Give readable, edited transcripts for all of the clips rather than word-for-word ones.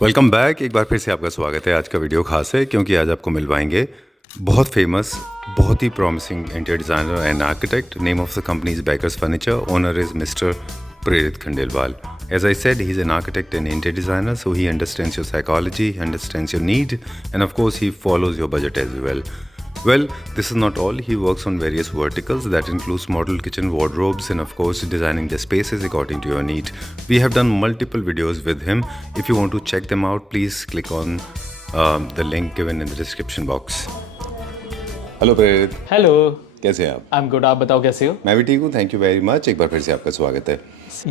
Welcome back. एक बार फिर से आपका स्वागत है। आज का वीडियो खास है क्योंकि आज आपको मिलवाएंगे बहुत फेमस, बहुत ही promising interior designer and architect. Name of the company is Bakers furniture, owner is mister Prerit Khandelwal. As I said, he's an architect and interior designer, so he understands your psychology, he understands your need, and of course he follows your budget as well. Well, this is not all. He works on various verticals that includes model kitchen wardrobes and of course designing the spaces according to your need. We have done multiple videos with him. If you want to check them out, please click on the link given in the description box. Hello प्रेरित। Hello, कैसे हैं आप? I am good. आप बताओ कैसे हो? मैं भी ठीक हूँ, थैंक यू वेरी मच। एक बार फिर से आपका स्वागत है।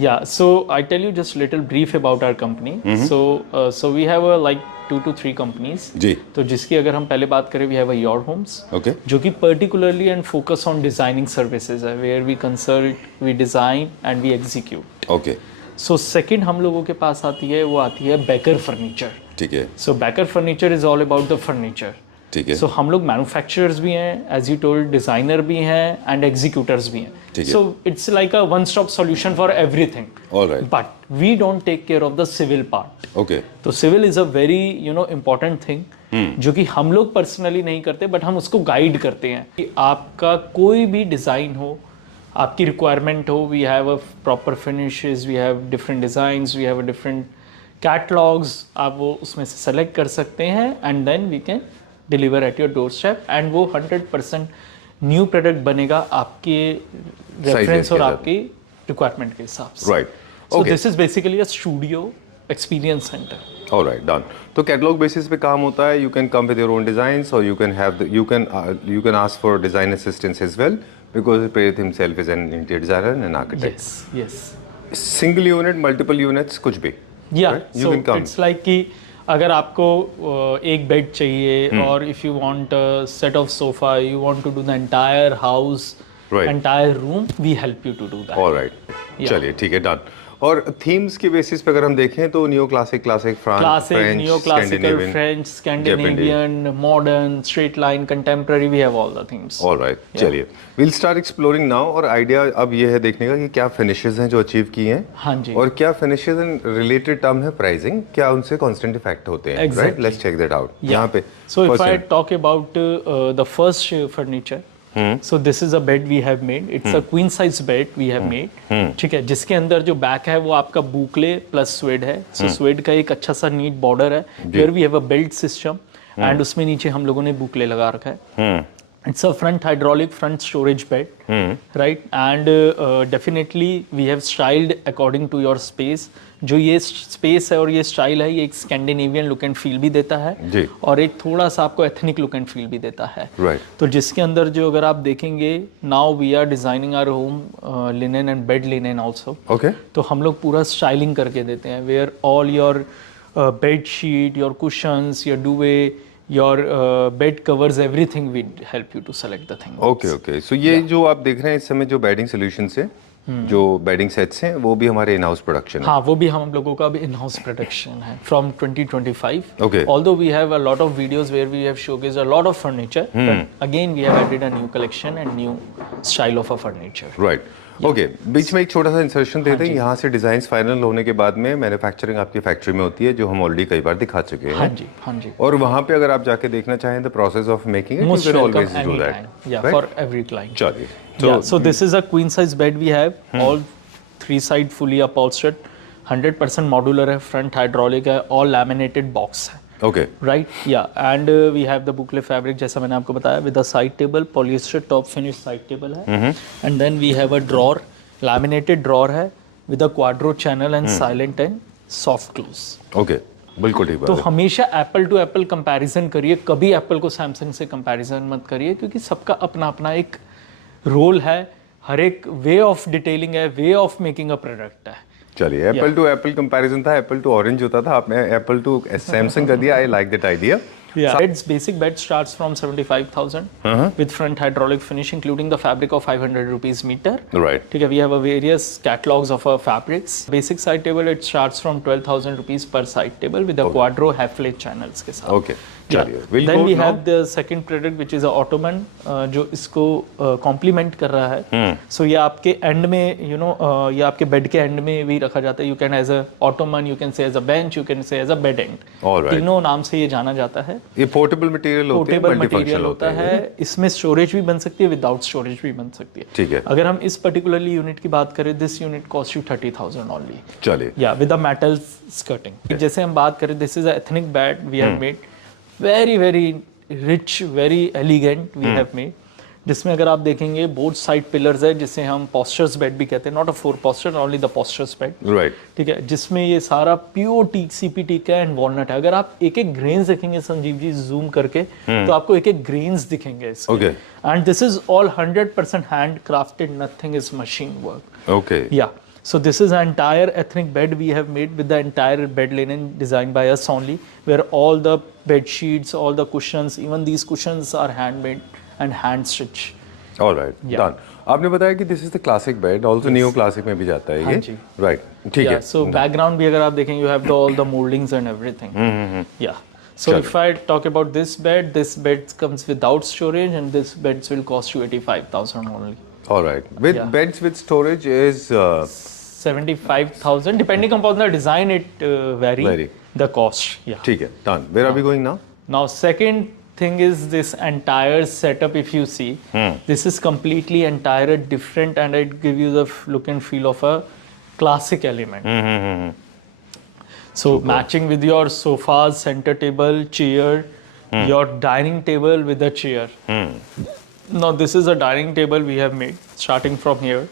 या so I tell you just little brief about our company. So we have like 2 to 3 companies जी। तो जिसकी अगर हम पहले बात करें, we have your homes, okay, जो कि particularly and focus on designing services है, where we consult, we design and we execute. Okay, so second हम लोगों के पास आती है, वो आती है बेकर फर्नीचर। ठीक है, so Baker furniture is all about the furniture. ठीक है। सो हम लोग मैन्युफैक्चरर्स भी हैं, एज यू टोल्ड, डिजाइनर भी हैं एंड एग्जीक्यूटर्स भी हैं। So it's like a one stop solution for everything. Alright, but we don't take care of the civil part. Okay. तो civil is a very important thing जो कि हम लोग personally नहीं करते, बट हम उसको गाइड करते हैं कि आपका कोई भी डिज़ाइन हो, आपकी रिक्वायरमेंट हो, we have a proper finishes, we have different designs, we have a different catalogues, आप वो उसमें से सेलेक्ट कर सकते हैं and then we can deliver at your doorstep and वो 100% न्यू प्रोडक्ट बनेगा आपके रेफरेंस और आपकी रिक्वायरमेंट के हिसाब से। Right, so this is basically a studio experience center. Alright, done. तो कैटलॉग बेसिस पे काम होता है। You can come with your own designs और you can ask for design assistance as well because Prerit himself is an interior designer and architect. Yes yes. Single unit, multiple units, कुछ भी। या सो it's like कि अगर आपको एक bed चाहिए और if you want set of sofa, you want to do the entire house, entire room, we help you to do that. Alright, चलिए ठीक है, डन। और थीम्स के बेसिस पे अगर हम देखें तो neo classic, neo classical, French, Scandinavian, modern, straight line, contemporary, we have all the themes. Alright, चलिए विल स्टार्ट एक्सप्लोरिंग नाउ। और आइडिया अब ये है देखने का कि क्या फिनिशेस हैं जो अचीव की हैं। हाँ जी। और क्या फिनिशेस एंड रिलेटेड टर्म है प्राइसिंग, क्या उनसे कांस्टेंट इफेक्ट होते हैं। Right, let's check that out. यहाँ पे so if I talk about the first furniture, so this is a bed we have made. It's a queen size bed we have made. ठीक है, जिसके अंदर जो back है वो आपका बुकले प्लस स्वेड है। सो स्वेड का एक अच्छा सा नीट बॉर्डर है, where we have a belt system and उसमें नीचे हम लोगों ने बुकले लगा रखा है। It's a front hydraulic front storage bed, right? And definitely we have styled according to your space. जो ये स्पेस है और ये स्टाइल है, ये एक स्कैंडिनेवियन लुक एंड फील भी देता है जी। और एक थोड़ा सा आपको एथनिक लुक एंड फील भी देता है। Right. तो जिसके अंदर जो अगर आप देखेंगे, now we are designing our home linen and bed linen also. Okay, तो हम लोग पूरा स्टाइलिंग करके देते हैं, where all your bed sheet, your cushions, your duvet, your bed covers, everything we help you to select the thing. Okay okay. So ये जो आप देख रहे हैं इस समय जो बेडिंग सॉल्यूशंस है, जो बेडिंग सेट्स हैं, वो भी हमारे इन हाउस प्रोडक्शन है। हाँ, वो भी हम लोगों का भी इन हाउस प्रोडक्शन है from 2025. Okay. Although we have a lot of videos where we have showcased a lot of furniture, but again we have added a new collection and new style of a furniture. Right, okay. बीच में एक छोटा सा insertion देते हैं। यहाँ से designs final होने के बाद में मैन्युफैक्चरिंग आपकी फैक्ट्री में होती है, जो हम ऑलरेडी कई बार दिखा चुके हैं। हाँ जी, हाँ जी। और वहाँ पे अगर आप जाके देखना चाहें the process of making it, you Most can welcome always do that. anytime. Yeah, for every client. चलिए, Yeah, so this is a queen size bed we have, all 3 side fully upholstered, 100% modular है, front hydraulic है, all laminated box है। Okay, Right, yeah, and we have the boucle fabric जैसा मैंने आपको बताया, with a side table, polyester top finish side table है, and then we have a drawer, laminated drawer है, with a quadro channel and silent and soft close. Okay, बिल्कुल ठीक तो बात है। हमेशा एप्पल टू एप्पल कंपैरिजन करिए, कभी एप्पल को सैमसंग से कंपैरिजन मत करिए, क्योंकि सबका अपना अपना एक रोल है, हर एक वे ऑफ डिटेलिंग है, way of making a product है। चलिए, एप्पल टू एप्पल कंपैरिजन था, एप्पल टू ऑरेंज होता था, आपने एप्पल टू सैमसंग कर दिया। I like that idea. Yeah, its basic bed starts from 75,000 with front hydraulic finish, including the fabric of 500 rupees meter. Right. ठीक है, we have a various catalogs of fabrics. Basic side table it starts from 12,000 rupees per side table with the quadro half lay channels के साथ. Okay. चलिए, we'll Then go we now. have the second product which is a ottoman जो इसको complement कर रहा है. So ये आपके end में ये आपके bed के end में भी रखा जाता है. You can as a ottoman, you can say as a bench, you can say as a bed end. All right. तीनों नाम से ये जाना जाता है. ये पोर्टेबल मटेरियल होते हैं, पोर्टेबल मल्टीफंक्शनल मटेरियल होता है. इसमें स्टोरेज भी बन सकती है, विदाउट स्टोरेज भी बन सकती है. ठीक है. अगर हम इस पर्टिकुलरली यूनिट की बात करें, this unit cost you 30,000 only. चलिए. या विद अ मेटल स्कर्टिंग. जैसे हम बात करें, this is a ethnic bed we have made, very very rich, very elegant we have made, जिसमें अगर आप देखेंगे बोथ साइड पिलर्स है, जिसे हम पोस्चर्स बेड भी कहते हैं. Not a 4 posture, only the postures bed. Right. ठीक है, जिसमें ये सारा प्योर टीक सीपीटी का एंड वॉलनट है. अगर आप एक एक ग्रेन्स देखेंगे संजीव जी जूम करके, तो आपको एक एक ग्रेन्स दिखेंगे इसके. Okay. And this is all 100% hand crafted, nothing is machine work. Okay. या so this is an entire ethnic bed we have made with the entire bed linen designed by us only, where all the bed sheets, all the cushions, even these cushions are handmade and hand stitched. All right. Yeah. Done. आपने बताया कि this is the classic bed, also neo classic में भी जाता है हाँ ये. जी. Right. ठीक है. So background भी अगर आप देखेंगे, you have all the moldings and everything. Yeah. So Sure. if I talk about this bed comes without storage, and this beds will cost you 85,000 only. All right. With Yeah. beds with storage is 75,000, depending upon the design, it vary the cost. Yeah. ठीक है. Done. Where are we going now? Now, second thing is this entire setup. If you see, this is completely entire different, and it give you the look and feel of a classic element. So matching with your sofas, center table, chair, your dining table with a chair. Now, this is a dining table we have made, starting from here.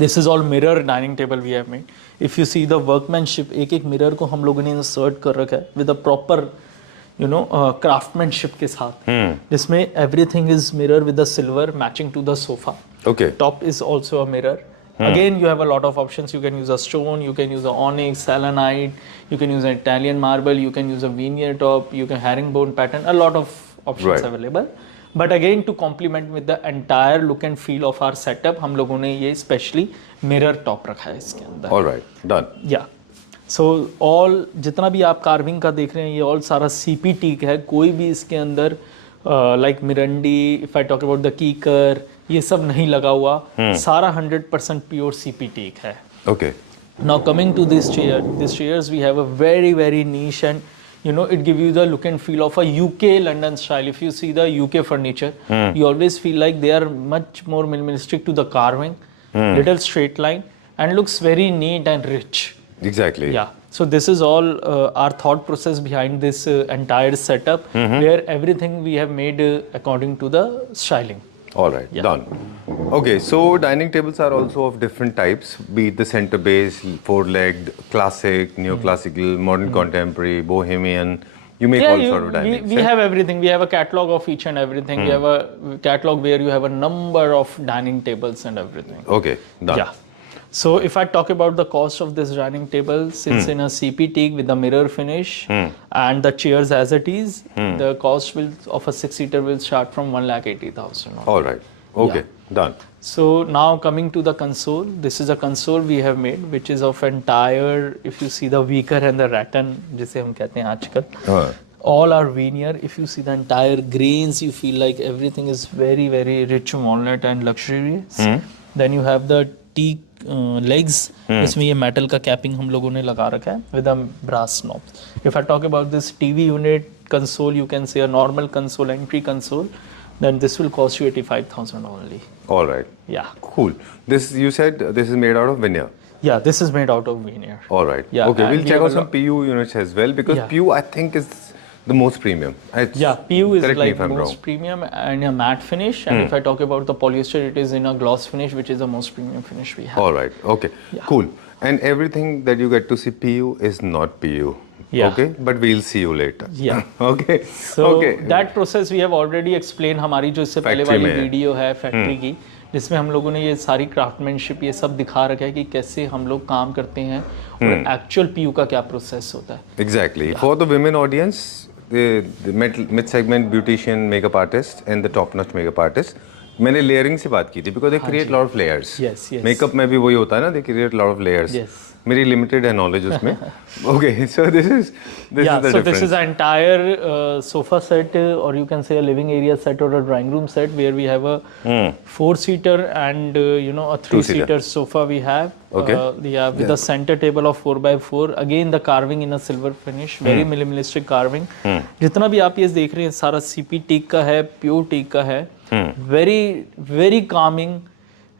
This is all mirror dining table we have made. If you see the workmanship, एक एक mirror को हम लोगों ने insert कर रखा है with a proper craftsmanship के साथ, जिसमें everything is mirror with the silver matching to the sofa. Okay. Top is also a mirror. Again, you have a lot of options. You can use a stone, you can use a onyx, selenite, you can use an Italian marble, you can use a veneer top, you can herringbone pattern, a lot of options Right. available. But again, to complement with the entire look and feel of our setup, हम लोगों ने ये specially mirror top रखा है इसके अंदर. All right. Done. Yeah. So all जितना भी आप carving का देख रहे हैं, ये all सारा CP teak है. कोई भी इसके अंदर like मिरंडी, if I talk about the कीकर, ये सब नहीं लगा हुआ. सारा 100% pure CP teak है. Okay. Now coming to this chair, these chairs we have a very very niche, and it give you the look and feel of a UK London style. If you see the UK furniture, you always feel like they are much more minimalistic to the carving, little straight line, and looks very neat and rich. Exactly. Yeah. So this is all our thought process behind this entire setup, where everything we have made according to the styling. All right. Yeah. Done. Okay. So dining tables are also of different types, be it the center base, four-legged, classic, neoclassical, modern contemporary, bohemian. You make all sort of dining. We have everything. We have a catalog of each and everything. We have a catalog where you have a number of dining tables and everything. Okay. Done. Yeah. So if I talk about the cost of this dining table, since in a CP teak with the mirror finish and the chairs as it is, the cost of a 6-seater will start from 1,80,000. All right. Okay. Done. So now coming to the console, this is a console we have made, which is of entire, if you see the weaker and the rattan, जिसे हम कहते हैं आजकल, all are veneer. If you see the entire grains, you feel like everything is very very rich walnut and luxurious. Then you have the teak legs, इसमें ये metal का capping हम लोगों ने लगा रखा है with a brass knobs. If I talk about this TV unit console, you can say a normal console, entry console, then this will cost you 85,000 only. All right. Yeah. Cool. This, you said this is made out of veneer. Yeah, this is made out of veneer. All right. Yeah, Okay, and we'll we check have out a some PU units as well, because Yeah. PU I think is the most premium. Yeah, PU is correct me like if I'm most wrong. premium and a matte finish. And if I talk about the polyester, it is in a gloss finish, which is the most premium finish we have. All right. Okay. Cool. And everything that you get to see PU is not PU. Yeah. Okay. But we'll see you later. Yeah. Okay. So okay. that process we have already explained. हमारी जो इससे पहले Factory वाली में है। Video है factory की, जिसमें हम लोगों ने ये सारी क्राफ्टमैनशिप ये सब दिखा रखा है कि कैसे हम लोग काम करते हैं और एक्चुअल पीयू का क्या प्रोसेस होता है. Exactly. For the women audience, the mid segment beautician, makeup artist, and the top notch makeup artist. मैंने लेयरिंग से बात की थी because they create lot of layers. Yes, yes. Makeup में भी वही होता है ना, they create lot of layers. Yes. मेरी लिमिटेड है नॉलेज उसमें. Okay, so this is the Yeah, so this difference. is an entire sofa set, or you can say a living area set or a drawing room set, where we have a four-seater and a three-seater sofa we have. Okay. Yeah, with a center table of 4x4. Again, the carving in a silver finish, very minimalistic carving. जितना भी आप ये देख रहे हैं सारा CP teak का है, pure teak का है. Very, very calming.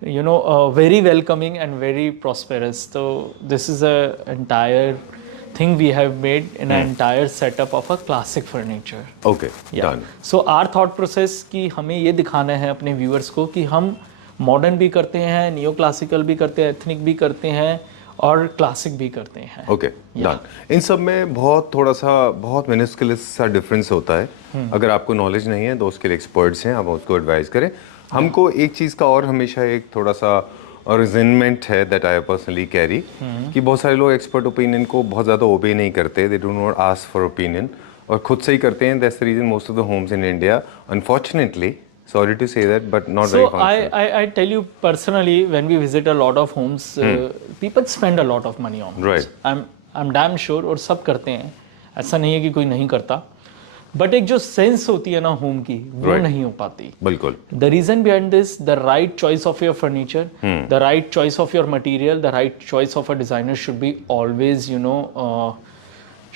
Very welcoming and very prosperous. So this is a entire thing we have made in an entire setup of a classic furniture. Okay, done. So our thought process कि हमें ये दिखाना है अपने viewers को कि हम modern भी करते हैं, नियो क्लासिकल भी करते हैं, एथनिक भी करते हैं और क्लासिक भी करते हैं. Okay, done. इन सब में बहुत मिनिस्कुलस सा डिफरेंस होता है. अगर आपको नॉलेज नहीं है तो उसके लिए एक्सपर्ट्स हैं, आप उसको एडवाइस करें. हमको एक चीज़ का और हमेशा एक थोड़ा सा रिजेंटमेंट है दैट आई पर्सनली कैरी कि बहुत सारे लोग एक्सपर्ट ओपिनियन को बहुत ज़्यादा ओबे नहीं करते. They do not ask for opinion और खुद से ही करते हैं. That's the reason most of the homes in India, unfortunately, sorry to say that, but not very So functional. I tell you personally, when we visit a lot of homes, people spend a lot of money on homes. Right. I'm damn sure और सब करते हैं. ऐसा नहीं है कि कोई नहीं करता. बट एक जो सेंस होती है ना होम की, वो नहीं हो पाती. बिल्कुल. The reason behind this, the right choice of your furniture, the right choice of your material, the right choice of a designer should be always,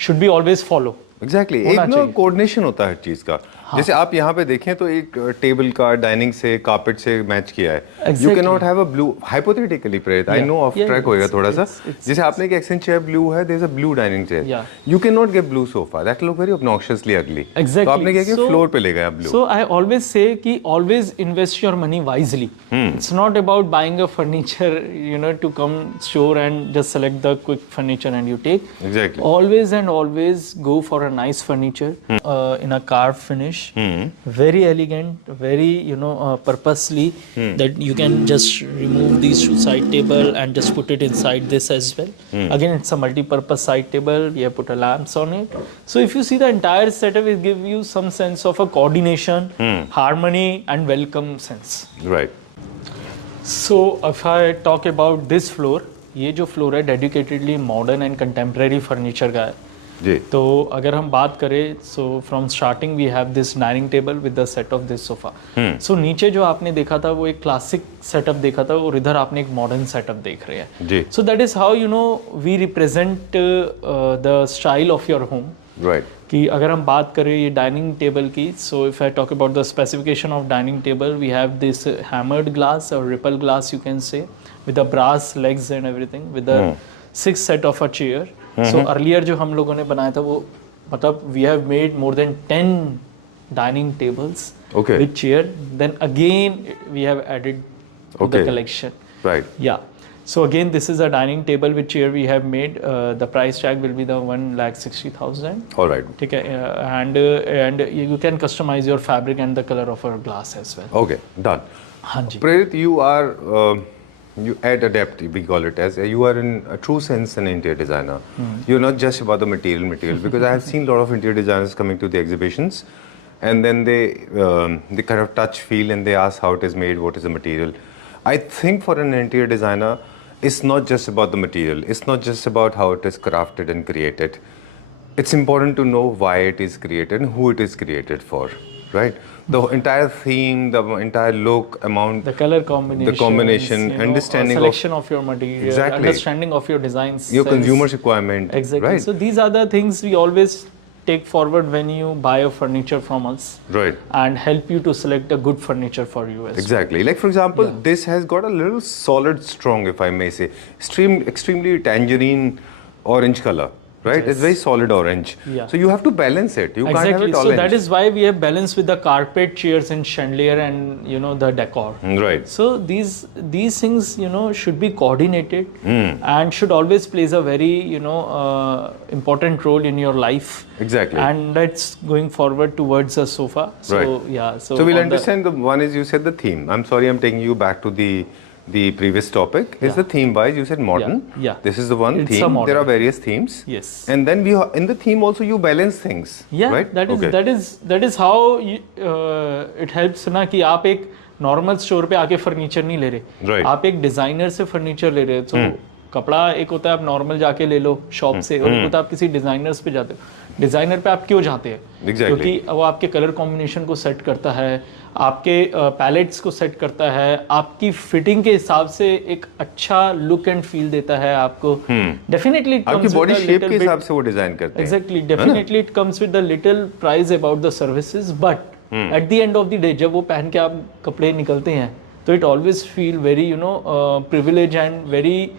should be always follow. Exactly, एक ना coordination होता है हर चीज का. जैसे आप यहाँ पे देखें तो एक टेबल का डाइनिंग से कारपेट से मैच किया है. You can not have a blue, hypothetically प्रेरित, आई नो ऑफ ट्रैक होएगा थोड़ा सा. जैसे आपने एक एक्सेंट चेयर ब्लू है, there is a blue dining chair, you can not get blue sofa, that look very obnoxiously ugly. तो आपने क्या किया, फ्लोर पे ले गए ब्लू. सो आई ऑलवेज से कि always invest your money wisely. It's not about buying a furniture to come store and just select the quick furniture and you take. Exactly. Always and always go for a nice furniture in a carved finish, very elegant, very purposely, that you can just remove these two side table and just put it inside this as well. Again, it's a multi-purpose side table. We have put a lamps on it. So if you see the entire setup, it give you some sense of a coordination, harmony, and welcome sense. Right. So if I talk about this floor, ये जो floor है dedicatedly modern and contemporary furniture का है जी. तो अगर हम बात करें, so from starting we have this dining table with the set of this sofa. So नीचे जो आपने देखा था वो एक क्लासिक सेटअप देखा था और इधर आपने एक मॉडर्न सेटअप देख रहे हैं जी. So that is how we represent the style of your home. Right. कि अगर हम बात करें ये डाइनिंग टेबल की, so if I talk about the specification of dining table, we have this hammered glass और ripple glass, you can say, with the brass legs and everything, with the 6 set of a chair. So earlier जो हम लोगों ने बनाया था वो मतलब we have made more than 10 dining tables with chair. Then again we have added the collection. Right. Yeah. So again this is a dining table with chair we have made. The price tag will be the 1,60,000. All right. ठीक है, and you can customize your fabric and the color of our glass as well. Okay, done. हाँ जी. Prerit, you add adept, we call it as, you are in a true sense an interior designer. You're not just about the material because I have seen a lot of interior designers coming to the exhibitions and then they kind of touch, feel, and they ask how it is made, what is the material. I think for an interior designer, it's not just about the material, it's not just about how it is crafted and created. It's important to know why it is created and who it is created for, right? The entire theme, the entire look, amount, the color combination, understanding selection of your material, exactly, understanding of your design sense, your consumer's requirement. Exactly. Right. So these are the things we always take forward when you buy a furniture from us. Right. And help you to select a good furniture for you as exactly. Like for example, this has got a little solid strong, if I may say, extremely tangerine orange color. Right, yes. It's very solid orange. Yeah. So you have to balance it. You can't have it orange. So that is why we have balance with the carpet, chairs, and chandelier, and the decor. Right. So these things should be coordinated and should always plays a very important role in your life. Exactly. And that's going forward towards a sofa. So right. yeah. So we'll understand the one is you said the theme. I'm sorry, I'm taking you back to the the previous topic is the theme wise. You said modern. Yeah. This is the one It's a theme. modern. There are various themes. Yes. And then in the theme also you balance things. Yeah, right? that is how it helps ना कि आप एक normal store पे आके furniture नहीं ले रहे, Right. आप एक डिजाइनर से फर्नीचर ले रहे हो। तो कपड़ा एक होता है आप नॉर्मल जाके ले लो शॉप से, और एक होता है आप किसी डिजाइनर्स पे जाते हो। डिजाइनर पे आप क्यों जाते हैं? Exactly. क्योंकि वो आपके कलर कॉम्बिनेशन को सेट करता है, आपके पैलेट्स को सेट करता है, आपकी फिटिंग के हिसाब से एक अच्छा लुक एंड फील देता है आपको। डेफिनेटली आपकी बॉडी शेप के हिसाब से वो डिजाइन करते हैं। Exactly, definitely it comes with the little price about the services, but at the end of the day जब वो पहन के आप कपड़े निकलते हैं तो it always feel very privilege and very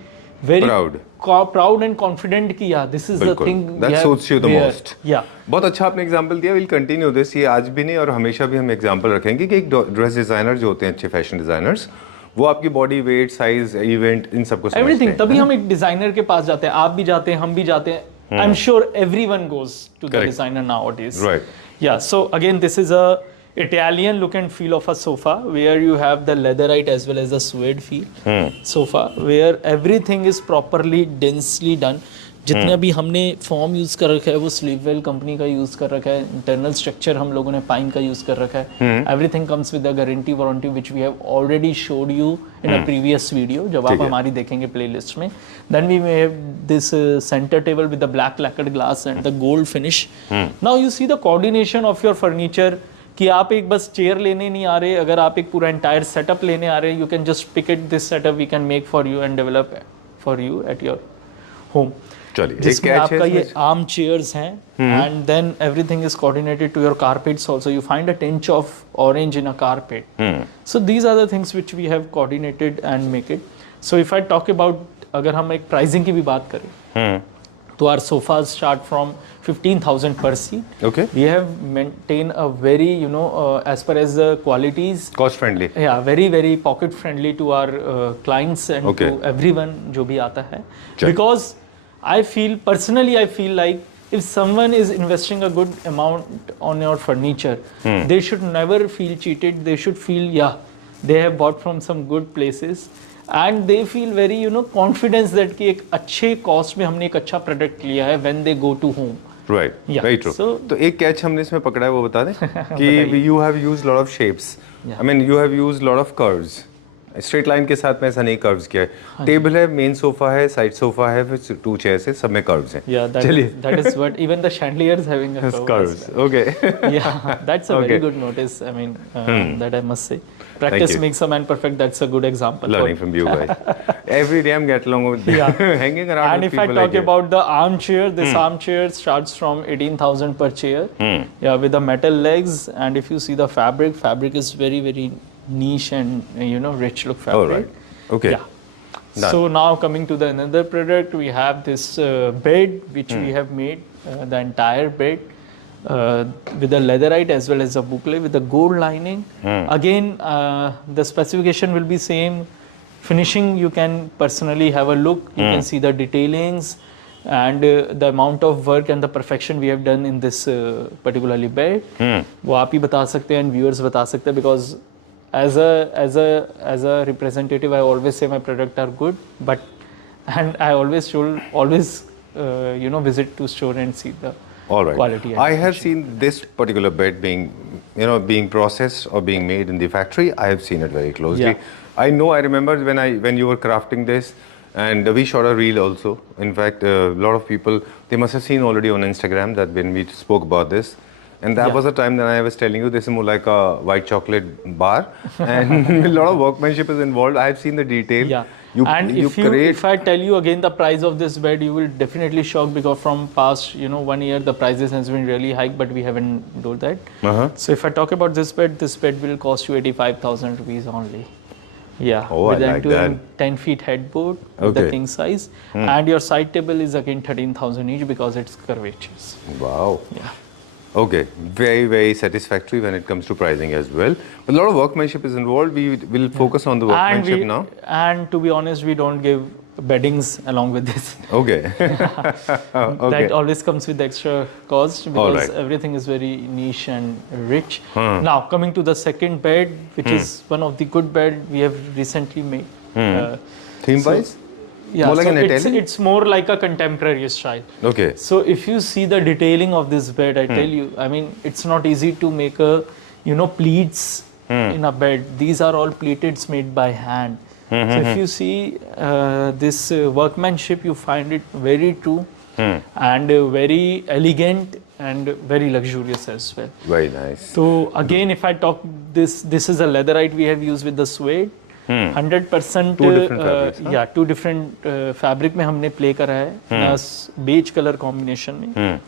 proud and confident कि या this is the thing that suits you the most. या बहुत अच्छा आपने एग्जांपल दिया। Will continue this. ये आज भी नहीं और हमेशा भी हम एग्जांपल रखेंगे कि एक ड्रेस डिजाइनर जो होते हैं, अच्छे फैशन डिजाइनर्स, वो आपकी बॉडी वेट, साइज, इवेंट, इन सबको समझते हैं। एवरीथिंग। तभी हम एक डिजाइनर के पास जाते हैं, आप भी जाते हैं, हम भी जाते हैं। I am sure everyone goes to the designer nowadays. Right. Yeah, so again, this is a Italian look and feel of a sofa where you have the leatherite as well as the suede feel sofa, where everything is properly densely done. जितने भी हमने form use कर रखा है वो स्लीववेल company का use कर रखा है, इंटरनल स्ट्रक्चर हम लोगों ने पाइन का यूज कर रखा है। Everything comes with the guarantee warranty which we have already showed you in a previous video, जब आप हमारी देखेंगे प्लेलिस्ट में। Then we have this centre table with the black lacquered glass and the gold finish. Now you see the coordination of your furniture, कि आप एक बस chair लेने नहीं आ रहे, अगर आप एक पूरा एंटायर सेटअप लेने आ रहे, you can just pick it, this setup we can make for you and develop for you at your home. चलिए, जिसमें आपका ये आर्म चेयर्स हैं, and then everything is coordinated to your carpets also. You find a tinge of orange in a carpet. So these are the things which we have coordinated and make it. So if I talk about, अगर हम एक pricing की भी बात करें, तो our sofas start from 15,000 per seat. Okay. We have maintained a very, as far as the qualities, cost friendly. yeah, very very pocket friendly to our clients and Okay. to everyone जो भी आता है। Check. Because I feel like if someone is investing a good amount on your furniture, they should never feel cheated. They should feel, they have bought from some good places. And they feel very confidence that कि एक अच्छे cost में हमने एक अच्छा product लिया है when they go to home. Right, very true. तो एक कैच हमने इसमें पकड़ा है, वो बता दें कि you have used lot of shapes, I mean you have used lot of curves. Straight line के साथ में ऐसा नहीं कर्व्स किया है। टेबल है, मेन सोफा है, साइड सोफा है, फिर 2 चेयर्स है, सब में कर्व्स हैं। चलिए, that is what even the chandeliers having a curves. Okay. Yeah, that's a very good notice. I mean, that I must say. Practice makes a man perfect. That's a good example. Learning from you guys. Every day I'm get along with hanging around And with if I people talk like about the armchair, this armchair starts from 18,000 per chair. Yeah, with the metal legs, and if you see the fabric is very very niche and rich look fabric. All right. Okay. Yeah. So now coming to the another product, we have this bed which we have made, the entire bed. With the leatherite as well as the boucle with the gold lining. Again, the specification will be same. Finishing, you can personally have a look. You can see the detailings and the amount of work and the perfection we have done in this particularly bed. वो आप ही बता सकते हैं and viewers बता सकते हैं, because as a representative, I always say my product are good, and I always visit to store and see the all right. quality. I have seen this particular bed being processed or being made in the factory. I have seen it very closely. Yeah. I remember when you were crafting this, and we shot a reel also. In fact, a lot of people, they must have seen already on Instagram that when we spoke about this. And that was the time that I was telling you this is more like a white chocolate bar, and a lot of workmanship is involved. I have seen the detail. Yeah. If I tell you again the price of this bed, you will definitely shock, because from past 1 year the prices has been really high, but we haven't done that. So if I talk about this bed will cost you 85,000 rupees only. Yeah, with an 10 feet headboard with the king size, and your side table is again 13,000 each because it's curvatures. Wow. Yeah. Okay, very very satisfactory when it comes to pricing as well. A lot of workmanship is involved. We will focus on the workmanship now. And to be honest, we don't give beddings along with this. Okay. That always comes with extra cost, because everything is very niche and rich. Now coming to the second bed, which is one of the good bed we have recently made. Theme wise? Yeah, More like so an Italian? it's more like a contemporary style. Okay. So if you see the detailing of this bed, I tell you, I mean, it's not easy to make a, pleats in a bed. These are all pleateds made by hand. So if you see this workmanship, you find it very true and very elegant and very luxurious as well. Very nice. So again, if I talk this is a leatherite we have used with the suede. 100% Two different fabrics, huh? या 2 different fabric में हमने play करा है beige color combination में.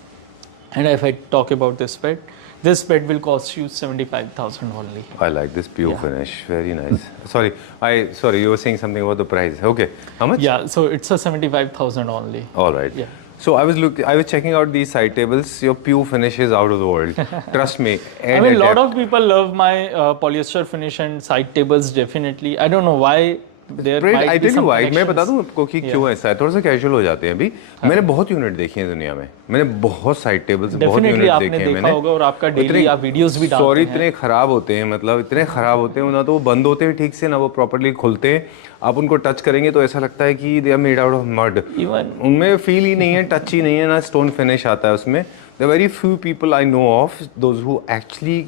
And if I talk about this bed will cost you 75,000 only. I like this pure finish. Very nice. Sorry, you were saying something about the price. Okay, how much? Yeah, so it's a 75,000 only. All right. Yeah. So I was checking out these side tables. Your pure finish is out of the world. Trust me. I mean, a lot of people love my polyester finish and side tables. Definitely, I don't know why. There might I be tell some you why. मैं connections. बता दूं आपको कि क्यों ऐसा है. थोड़ा सा कैजुअल हो जाते हैं अभी. मैंने बहुत यूनिट देखी हैं दुनिया में. मैंने बहुत साइड टेबल्स, बहुत Definitely यूनिट आपने देखे हैं देखा मैंने. होगा और आपका डेली आप वीडियोस भी डालते सॉरी, हैं. इतने खराब होते हैं, मतलब इतने खराब होते हैं ना, तो वो बंद होते हैं ठीक से ना, वो प्रॉपर्ली खुलते हैं. आप उनको टच करेंगे तो ऐसा लगता है कि they are made out of mud. Even उनमें फील ही नहीं है, टच ही नहीं है ना, स्टोन फिनिश आता है उसमें. There are very few people I know of those who actually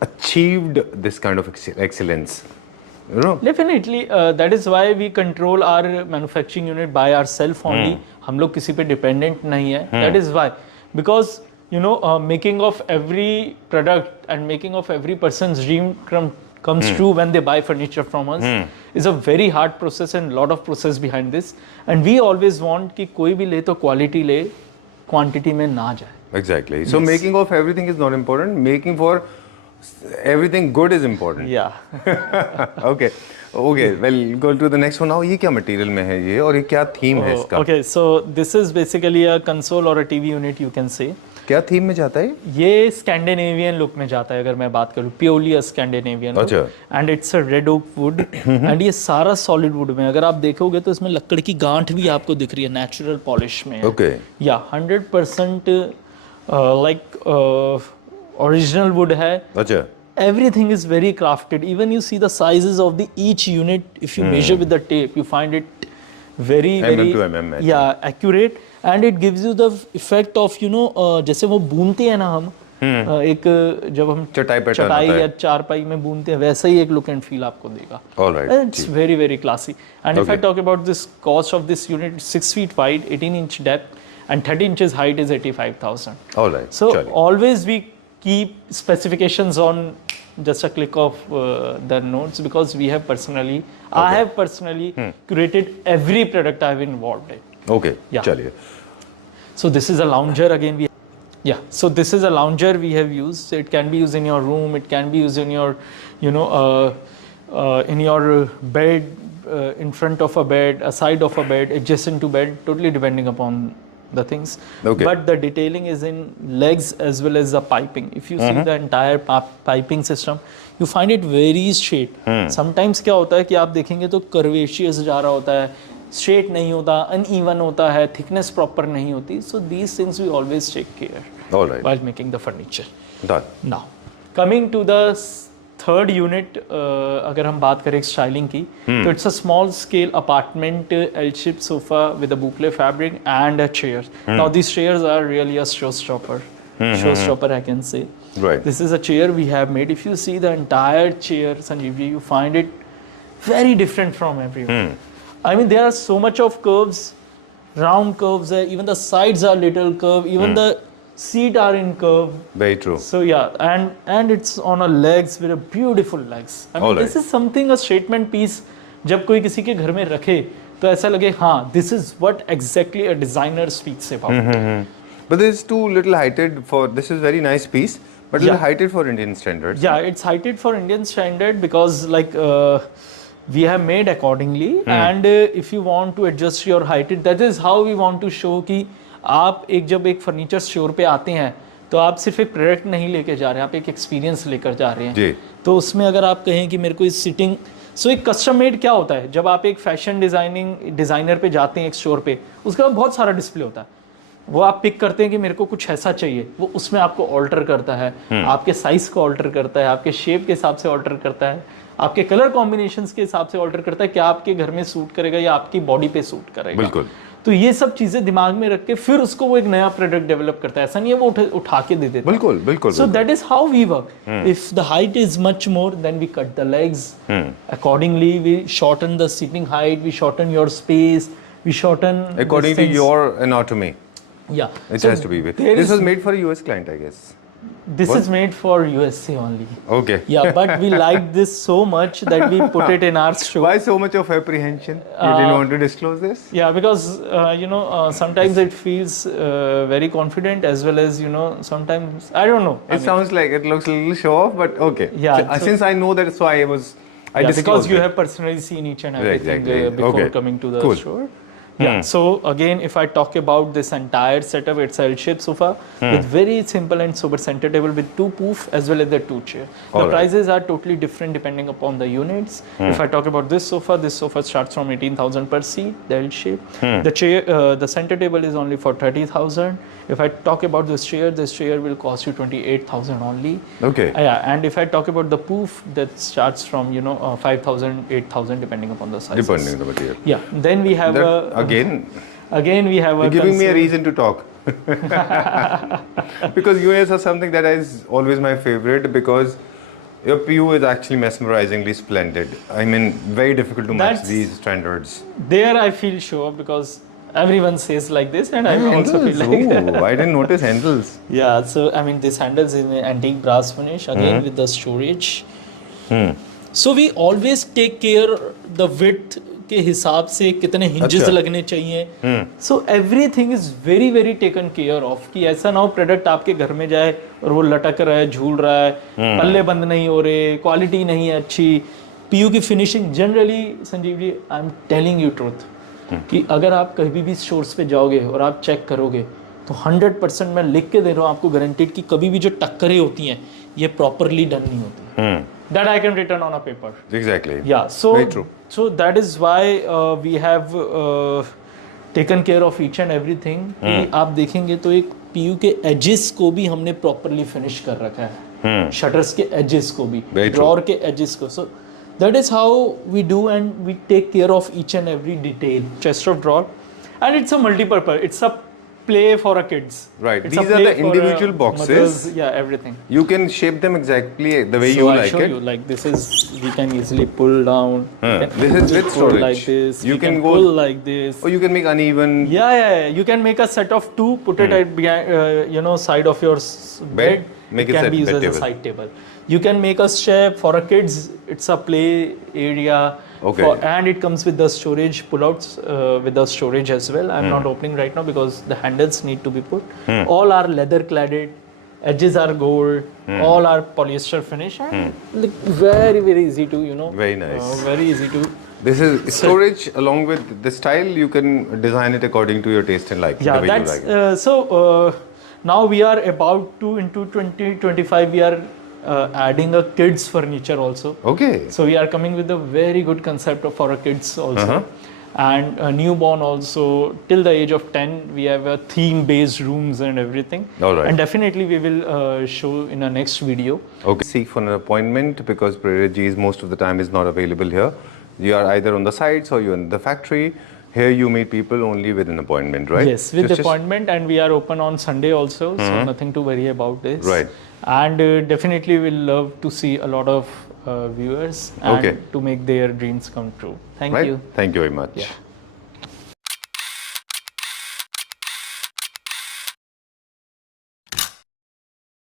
achieved this kind of excellence. You know? Definitely, that is why we control our manufacturing unit by ourselves only. हम लोग किसी पे dependent नहीं है. That is why, because making of every product and making of every person's dream comes true when they buy furniture from us is a very hard process and lot of process behind this. And we always want कि कोई भी ले तो quality ले, quantity में ना जाए. Exactly. So making of everything is not important. Making for everything good is important. Yeah. Okay. Well, go to the next one now. ये क्या material में है ये, और ये क्या theme है इसका? Okay, so this is basically a console or a TV unit, you can say. क्या थीम में जाता है? ये स्कैंडिनेवियन लुक में जाता है अगर मैं बात करूँ, प्योरली स्कैंडिनेवियन. अच्छा. And it's a red oak wood and ये सारा सॉलिड वुड में. अगर आप देखोगे तो इसमें लकड़ की गांठ भी आपको दिख रही है, नेचुरल पॉलिश में. ओके. या 100% लाइक ओरिजिनल वुड है. अच्छा. Everything is very crafted. Even you see the sizes of the each unit. If you measure with the tape, you find it very to mm, accurate. And it gives you the effect of जैसे वो बूनते हैं ना हम एक जब हम चटाई या चारपाई में बूनते हैं, वैसा ही एक लुक एंड फील आपको देगा. All right. It's very very classy. And if I talk about this cost of this unit, 6 feet wide, 18 inch depth, and 30 inches height is 85,000. All right. So always we keep specifications on just a click of the notes, because we have personally, I have personally curated every product I have involved in. Okay. Yeah. चलिए. So this is a lounger again. So this is a lounger we have used. So it can be used in your room. It can be used in your, in your bed, in front of a bed, a side of a bed, adjacent to bed, totally depending upon the things. Okay. But the detailing is in legs as well as the piping. If you see the entire piping system, you find it very straight. Sometimes क्या होता है कि आप देखेंगे तो curvaceous जा रहा होता है, straight नहीं होता, uneven होता है, thickness proper नहीं होती. So these things we always take care All right. while making the furniture. Done. Now, coming to the third unit, अगर हम बात करें स्टाइलिंग की, तो it's a small scale apartment L-shaped sofa with a boucle fabric and a chair. Now these chairs are really a showstopper. Showstopper, I can say. Right. This is a chair we have made. If you see the entire chair, Sanjeev ji, you find it very different from everyone. I mean, there are so much of curves, round curves. Even the sides are little curved. Even the seat are in curve. Very true. So yeah, and it's on a legs with a beautiful legs. I mean, this is something, a statement piece. जब कोई किसी के घर में रखे तो ऐसा लगे हाँ, this is what exactly a designer speaks about. But this is too little heighted for. This is very nice piece, but little heighted for Indian standards. Yeah, it's heighted for Indian standard because like we have made accordingly. And if you want to adjust your height, that is how we want to show कि आप जब एक furniture store पे आते हैं तो आप सिर्फ एक प्रोडक्ट नहीं लेके जा रहे हैं, आप एक एक्सपीरियंस लेकर जा रहे हैं. जी. तो उसमें अगर आप कहें कि मेरे को इस सिटिंग, सो एक कस्टम मेड क्या होता है, जब आप एक फैशन डिज़ाइनर पे जाते हैं एक स्टोर पे, उसके बाद बहुत सारा डिस्प्ले होता है. वो आप पिक करते हैं कि मेरे को कुछ ऐसा चाहिए, वो उसमें आपको ऑल्टर करता है, आपके साइज को ऑल्टर करता है, आपके शेप के हिसाब से ऑल्टर करता है, आपके कलर कॉम्बिनेशंस के हिसाब से ऑल्टर करता है, क्या आपके घर में सूट करेगा या आपकी बॉडी पे सूट करेगा। बिल्कुल। तो ये सब चीजें दिमाग में रख के फिर उसको वो एक नया प्रोडक्ट डेवलप करता है, ऐसा नहीं है वो उठा के दे देता है। बिल्कुल बिल्कुल। So that is how we work. If the height is much more, then we cut the legs. Accordingly, we shorten the seating height, we shorten your space, we shorten According to your anatomy, yeah. it So has to be with. there This is- was made for a US client, I guess. This is made for USA only. Okay. Yeah, but we like this so much that we put it in our show. Why so much of apprehension? You didn't want to disclose this? Yeah, because sometimes it feels very confident as well as sometimes I don't know. It sounds like it looks a little show off, but okay. Yeah, so- Since I know that, so I Yeah, because disclosed you it. have personally seen each and Right, everything exactly. before Okay. coming to the Cool. store. Yeah. So again, if I talk about this entire setup, it's a L-shaped sofa with very simple and sober center table with 2 poof as well as the 2 chair. The Alright. prices are totally different depending upon the units. If I talk about this sofa starts from 18,000 per seat, the L-shape. The chair, the center table is only for 30,000. If I talk about this chair will cost you 28,000 only. Okay. Yeah, and if I talk about the poof, that starts from 5,000, 8,000 depending upon the size. Depending on the material. Yeah, then we have Again, we have you're a giving me a console- reason to talk. Because US are something that is always my favorite because your PU is actually mesmerizingly splendid. I mean, very difficult to match That's- these standards. There I feel sure because everyone says like this, and I also feel like Ooh, I didn't notice handles. yeah. So I mean, this handles in antique brass finish again with the storage. So we always take care the width के हिसाब से कितने hinges अच्छा। लगने चाहिए. So everything is very very taken care of कि ऐसा ना हो प्रोडक्ट आपके घर में जाए और वो लटक रहा है, झूल रहा है, पल्ले बंद नहीं हो रहे, क्वालिटी नहीं है अच्छी, पीयू की finishing generally Sanjeev ji I am telling you truth कि अगर आप कभी भी स्टोर्स पे जाओगे और आप चेक करोगे तो 100% मैं लिख के दे रहा हूँ आपको गारंटीड कि कभी भी जो टक्करें होती हैं ये प्रॉपरली डन नहीं होती. That I can return on a paper. Exactly. Yeah, so Very true. so that is why we have taken care of each and everything. कि आप देखेंगे तो एक PU के edges को भी हमने properly finish कर रखा है. Shutters के edges को भी, Very true. drawer के edges को. So that is how we do and we take care of each and every detail. Chest of drawer, and it's a multi-purpose. It's a play for a kids. Right. It's a These are play the for, individual boxes. mothers, yeah, everything. You can shape them exactly the way So you I'll like show it. you, like this is, we can easily pull down. We can This is with pull storage. like this. You we can can go- pull like this. Or you can make uneven Yeah. You can make a set of 2, put it at behind, side of your bed. Make it can set be used bed as a table. side table. You can make a step for a kids. It's a play area. Okay. And it comes with the storage pullouts with the storage as well. I'm not opening right now because the handles need to be put. All are leather cladded. Edges are gold. All are polyester finish. And like very very easy to Very nice. very easy to. This is storage along with the style. You can design it according to your taste and like Yeah, the way that's you like it. now we are about to into 2025 we are adding a kids furniture also. Okay. So we are coming with a very good concept for our kids also. And a newborn also till the age of 10 we have a theme based rooms and everything. All right. And definitely we will show in a next video. Okay. Seek for an appointment because Pereira G's most of the time is not available here. You are either on the sites or you're in the factory. Here you meet people only with an appointment, right? Yes, with appointment, and we are open on Sunday also, so nothing to worry about this. Right. And definitely we'll love to see a lot of viewers and Okay. to make their dreams come true. Thank Right? you. Thank you very much. Yeah.